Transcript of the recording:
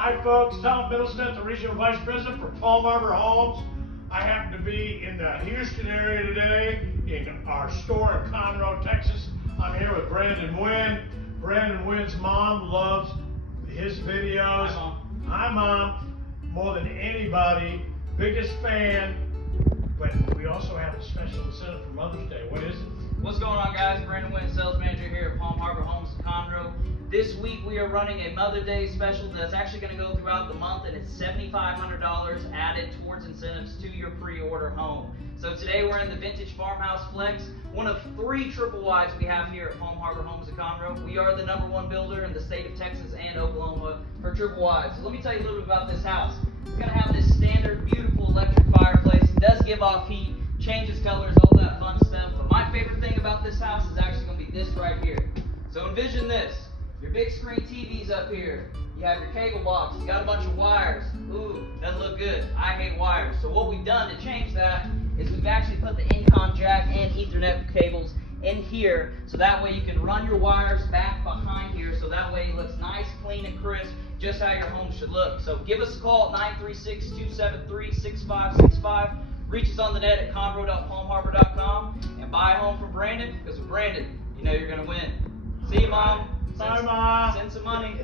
Hi folks, Tom Middleston, the Regional Vice President for Palm Harbor Homes. I happen to be in the Houston area today in our store in Conroe, Texas. I'm here with Brandon Wynn. Brandon Wynn's mom loves his videos. Hi Mom. More than anybody, biggest fan. But we also have a special incentive for Mother's Day. What is it? What's going on, guys? Brandon Wynn, sales manager here at Palm Harbor Homes in Conroe. This week we are running a Mother's Day special that's actually going to go throughout the month, and it's $7,500 added towards incentives to your pre-order home. So today we're in the Vintage Farmhouse Flex, one of 3 triple wides we have here at Palm Harbor Homes in Conroe. We are the #1 builder in the state of Texas and Oklahoma for triple wides. So let me tell you a little bit about this house. It's going to have this standard, beautiful electric fireplace. It does give off heat, changes colors, all that fun stuff. But my favorite thing about this house is actually going to be this right here. So envision this. Your big screen TV's up here. You have your cable box. You got a bunch of wires. Ooh, doesn't look good. I hate wires. So what we've done to change that is we've actually put the Incon jack and Ethernet cables in here, so that way you can run your wires back behind here, so that way it looks nice, clean, and crisp, just how your home should look. So give us a call at 936-273-6565. Reach us on the net at conroe.palmharbor.com and buy a home from Brandon, because with Brandon, you know you're going to win. See you, Mom. Bye, Mom. Send some money.